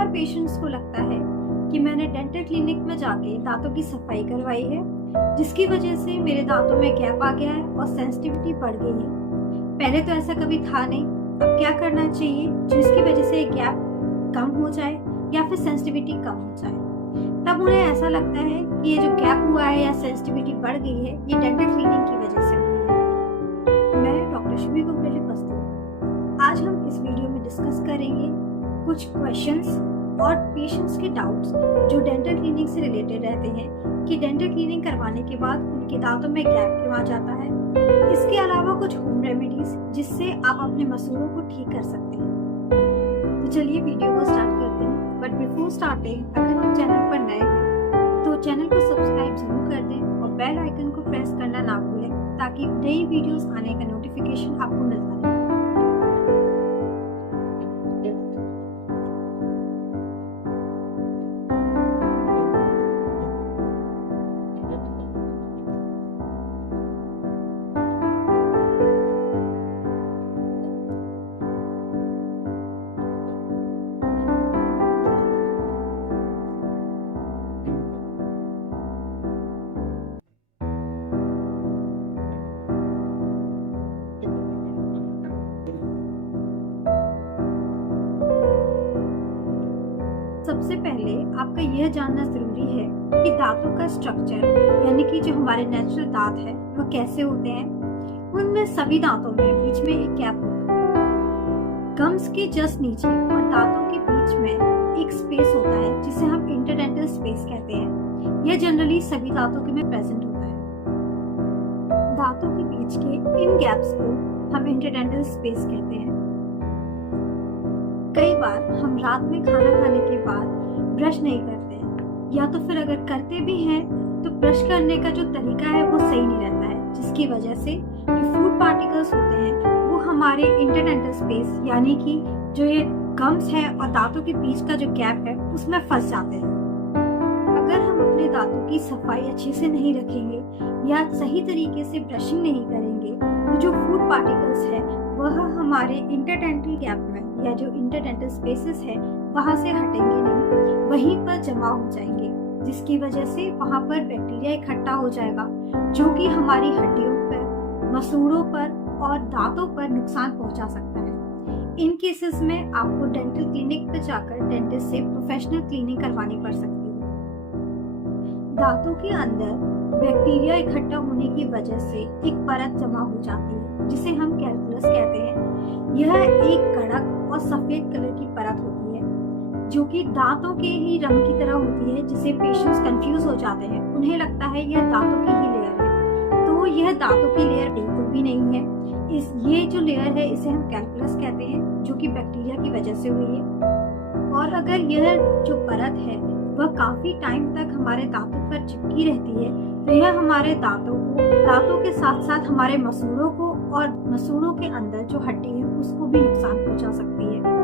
बार patients को लगता है कि मैंने डेंटल क्लिनिक में जाके दांतों की सफाई करवाई है, जिसकी वजह से मेरे दांतों में गैप आ गया है और सेंसिटिविटी बढ़ गई है। पहले तो ऐसा कभी था नहीं। अब क्या करना चाहिए जिसकी वजह से गैप कम हो जाए या फिर सेंसिटिविटी कम हो जाए? तब उन्हें ऐसा लगता है कि ये जो गैप हुआ है या सेंसिटिविटी बढ़ गई है, ये डेंटल क्लीनिंग की वजह से हुई है। मैं डॉक्टर शुभी गुप्ता पस्तूर। आज हम इस वीडियो में डिस्कस करेंगे कुछ क्वेश्चंस और पेशेंट्स के डाउट्स जो डेंटल क्लीनिंग से रिलेटेड रहते हैं कि डेंटल क्लीनिंग करवाने के बाद उनके दांतों में गैप क्यों आ जाता है। इसके अलावा कुछ होम रेमेडीज जिससे आप अपने मसूड़ों को ठीक कर सकते हैं। तो चलिए वीडियो को स्टार्ट करते हैं। बट बिफोर स्टार्टिंग, अगर आप चैनल पर नए हैं तो चैनल को सब्सक्राइब जरूर कर दें और बेल आइकन को प्रेस करना ना भूलें ताकि नई वीडियोस आने का नोटिफिकेशन आपको मिलता रहे। सबसे पहले आपका यह जानना जरूरी है कि दांतों का स्ट्रक्चर यानी कि जो हमारे नेचुरल दांत है वो कैसे होते हैं। उनमें सभी दांतों में बीच में एक गैप होता है। गम्स के जस्ट नीचे और दांतों के बीच में एक स्पेस होता है जिसे हम इंटरडेंटल स्पेस कहते हैं। यह जनरली सभी दांतों के में प्रेजेंट होता है। दांतों के बीच के इन गैप्स को हम इंटरडेंटल स्पेस कहते हैं। कई बार हम रात में खाना खाने के बाद ब्रश नहीं करते हैं, या तो फिर अगर करते भी हैं तो ब्रश करने का जो तरीका है वो सही नहीं रहता है, जिसकी वजह से जो फूड पार्टिकल्स होते हैं वो हमारे इंटरडेंटल स्पेस यानी कि जो ये गम्स है और दांतों के बीच का जो गैप है उसमें फंस जाते हैं। अगर हम अपने दांतों की सफाई अच्छे से नहीं रखेंगे या सही तरीके से ब्रशिंग नहीं करेंगे तो जो फूड पार्टिकल्स है वह हमारे इंटरडेंटल गैप में या जो इंटरडेंटल स्पेसेस है वहां से हटेंगे नहीं, वहीं पर जमा हो जाएंगे, जिसकी वजह से वहां पर बैक्टीरिया इकट्ठा हो जाएगा जो कि हमारी हड्डियों पर, मसूड़ों पर और दांतों पर नुकसान पहुंचा सकता है। इन केसेस में आपको डेंटल क्लिनिक पर जाकर डेंटिस्ट से प्रोफेशनल क्लीनिंग करवानी पड़ सकती है। दांतों के अंदर बैक्टीरिया इकट्ठा होने की वजह से एक परत जमा हो जाती है जिसे हम कैल्कुलस कहते हैं। यह एक कड़क और सफेद कलर की परत होती है जो कि दांतों के ही रंग की तरह होती है, जिससे पेशेंट्स कंफ्यूज हो जाते हैं। उन्हें लगता है यह दांतों की ही लेयर है, तो यह दांतों की लेयर बिल्कुल भी नहीं है। ये जो लेयर है इसे हम कैल्कुलस कहते हैं जो कि बैक्टीरिया की वजह से हुई है। और अगर यह जो परत है वह काफी टाइम तक हमारे दांतों पर चिपकी रहती है तो यह हमारे दांतों के साथ साथ हमारे मसूड़ों को और मसूड़ों के अंदर जो हड्डी है उसको भी नुकसान पहुंचा सकती है।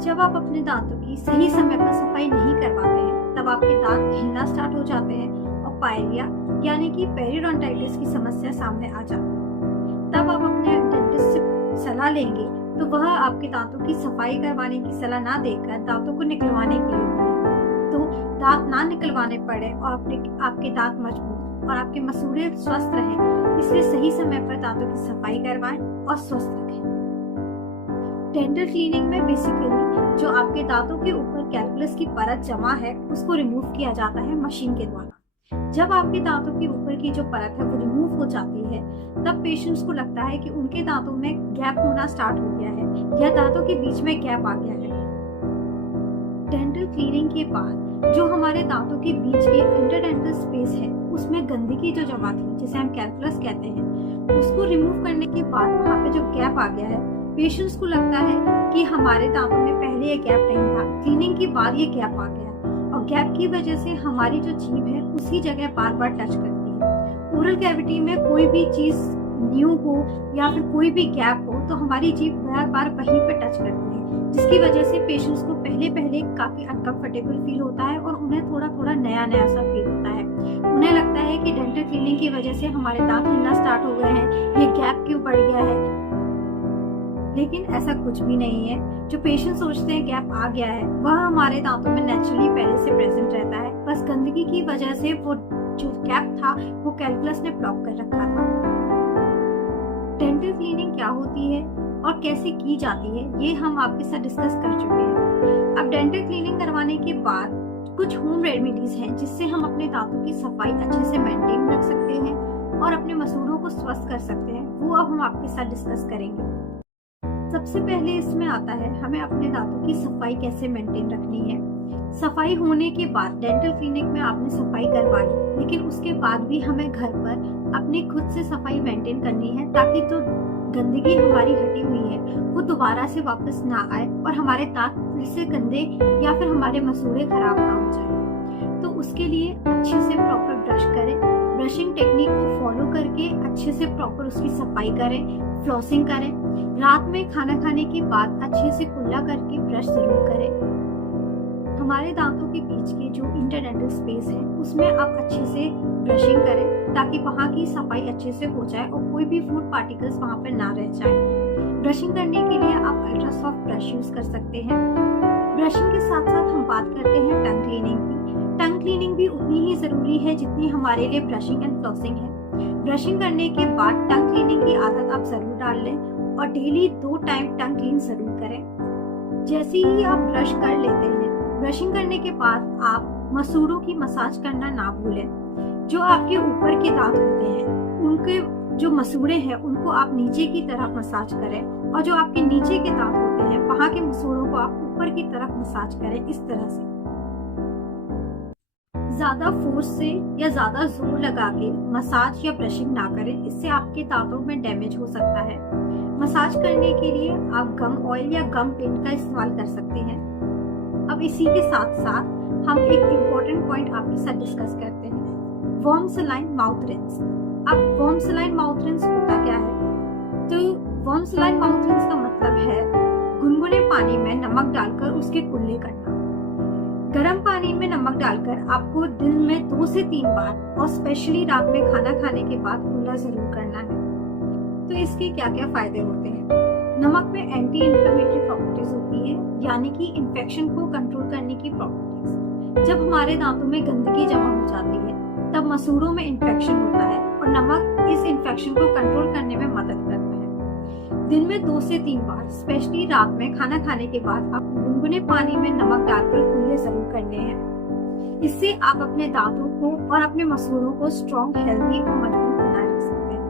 जब आप अपने दांतों की सही समय पर सफाई नहीं करवाते हैं तब आपके दांत हिलना स्टार्ट हो जाते हैं और पायरिया यानी कि पेरिडोंटाइटिस की समस्या सामने आ जाती है। तब आप अपने डेंटिस्ट से सलाह लेंगे तो वह आपके दांतों की सफाई करवाने की सलाह ना देकर दांतों को निकलवाने के लिए बोलेगा। तो दांत ना निकलवाने पड़े और आपके दांत मजबूत और आपके मसूड़े स्वस्थ रहें, इसलिए सही समय पर दांतों की सफाई करवाएं और स्वस्थ रखें। डेंटल क्लीनिंग में बेसिकली जो आपके दांतों के ऊपर कैल्कुलस की परत जमा है उसको रिमूव किया जाता है मशीन के द्वारा। जब आपके दांतों के ऊपर की जो परत है वो रिमूव हो जाती है तब पेशेंट्स को लगता है कि उनके दांतों में गैप होना स्टार्ट हो गया है या दांतों के बीच में गैप आ गया है। डेंटल क्लीनिंग के बाद जो हमारे दांतों के बीच के इंटरडेंटल स्पेस है उसमें गंदगी जो जमा थी जिसे हम कैल्कुलस कहते हैं उसको रिमूव करने के बाद वहाँ पे जो गैप आ गया है, पेशेंट्स को लगता है कि हमारे दांतों में पहले ये गैप नहीं था, क्लीनिंग के बाद ये गैप आ गया और गैप की वजह से हमारी जो जीभ है उसी जगह बार बार टच करती है। ओरल कैविटी में कोई भी चीज न्यू हो या फिर कोई भी गैप हो तो हमारी जीभ बार बार वहीं पे टच करती है, जिसकी वजह से पेशेंट्स को पहले काफी अनकंफर्टेबल फील होता है और उन्हें थोड़ा थोड़ा नया नया सा फील होता है। उन्हें लगता है कि डेंटल क्लीनिंग की वजह से हमारे दांत हिलना स्टार्ट हो गए हैं, ये गैप क्यों बढ़ गया है। लेकिन ऐसा कुछ भी नहीं है। जो पेशेंट सोचते हैं गैप आ गया है, वह हमारे दांतों में नेचुरली पहले से प्रेजेंट रहता है, बस गंदगी की वजह से वो जो गैप था वो कैलकुलस ने ब्लॉक कर रखा था। डेंटल क्लीनिंग क्या होती है और कैसे की जाती है, ये हम आपके साथ डिस्कस कर चुके हैं। अब डेंटल क्लीनिंग करवाने के बाद कुछ होम रेमेडीज हैं जिससे हम अपने दांतों की सफाई अच्छे से मेंटेन रख सकते हैं और अपने मसूड़ों को स्वस्थ कर सकते हैं, वो अब हम आपके साथ डिस्कस करेंगे। सबसे पहले इसमें आता है हमें अपने दांतों की सफाई कैसे मेंटेन रखनी है। सफाई होने के बाद डेंटल क्लिनिक में आपने सफाई करवा ली, लेकिन उसके बाद भी हमें घर पर अपनी खुद से सफाई मेंटेन करनी है ताकि जो गंदगी हमारी हटी हुई है वो दोबारा से वापस ना आए और हमारे दांत फिर से गंदे या फिर हमारे मसूड़े खराब ना हो जाए। तो उसके लिए अच्छे से प्रॉपर ब्रश करें, ब्रशिंग टेक्निक को फॉलो करके अच्छे से प्रॉपर उसकी सफाई करें, फ्लॉसिंग करें। रात में खाना खाने के बाद अच्छे से कुल्ला करके ब्रश जरूर करें। हमारे दांतों के बीच के जो इंटरडेंटल स्पेस है उसमें आप अच्छे से ब्रशिंग करें ताकि वहाँ की सफाई अच्छे से हो जाए और कोई भी फूड पार्टिकल्स वहाँ पर ना रह जाए। ब्रशिंग करने के लिए आप अल्ट्रा सॉफ्ट ब्रश यूज कर सकते हैं। ब्रशिंग के साथ साथ हम बात करते हैं टंग क्लीनिंग की। टंग क्लीनिंग भी उतनी ही जरूरी है जितनी हमारे लिए ब्रशिंग एंड फ्लॉसिंग है। ब्रशिंग करने के बाद टंग क्लीनिंग की आदत आप जरूर डाल लें और डेली 2 टाइम टंग क्लीन जरूर करें। जैसे ही आप ब्रश कर लेते हैं, ब्रशिंग करने के बाद आप मसूड़ों की मसाज करना ना भूलें। जो आपके ऊपर के दांत होते हैं उनके जो मसूड़े हैं उनको आप नीचे की तरफ मसाज करें और जो आपके नीचे के दांत होते हैं वहां के मसूड़ों को आप ऊपर की तरफ मसाज करें। इस तरह से ज्यादा फोर्स से या ज्यादा जोर लगा के मसाज या ब्रशिंग ना करें, इससे आपके दांतों में डैमेज हो सकता है। मसाज करने के लिए आप गम ऑयल या गम पेंट का इस्तेमाल कर सकते हैं। अब इसी के साथ साथ हम एक इम्पोर्टेंट पॉइंट आपके साथ डिस्कस करते हैं, वार्म सलाइन माउथ रिंस। अब वार्म सलाइन माउथ रिंस होता क्या है? तो वार्म सलाइन माउथ रिंस का मतलब है गुनगुने पानी में नमक डालकर उसके कुल्ले करना। गर्म पानी में नमक डालकर आपको दिन में 2 से 3 बार और स्पेशली रात में खाना खाने के बाद कुल्ला जरूर करना है। तो इसके क्या क्या फायदे होते हैं? नमक में एंटी इन्फ्लेमेटरी प्रॉपर्टीज होती है, यानी कि इन्फेक्शन को कंट्रोल करने की प्रॉपर्टीज। जब हमारे दांतों में गंदगी जमा हो जाती है तब मसूड़ों में इन्फेक्शन होता है और नमक इस इन्फेक्शन को कंट्रोल करने में मदद करता है। दिन में 2 से 3 बार स्पेशली रात में खाना खाने के बाद आप गुनगुने पानी में नमक डालकर कुल्ले जरूर करने हैं। इससे आप अपने दांतों को और अपने मसूड़ों को स्ट्रॉन्ग, हेल्दी और मजबूत बनाए रख सकते हैं।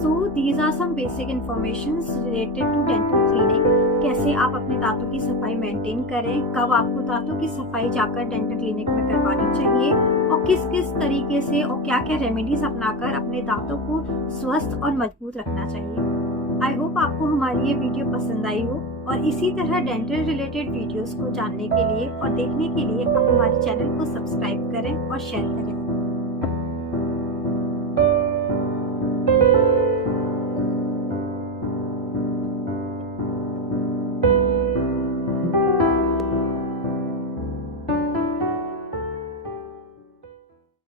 So these are some basic informations related to dental cleaning। कैसे आप अपने दांतों की सफाई मेंटेन करें, कब आपको दांतों की सफाई जाकर डेंटल क्लिनिक में करवानी चाहिए और किस किस तरीके से और क्या क्या रेमेडीज अपनाकर अपने दांतों को स्वस्थ और मजबूत रखना चाहिए। आई होप आपको हमारी ये वीडियो पसंद आई हो और इसी तरह डेंटल रिलेटेड वीडियोस को जानने के लिए और देखने के लिए आप हमारे चैनल को सब्सक्राइब करें और शेयर करें।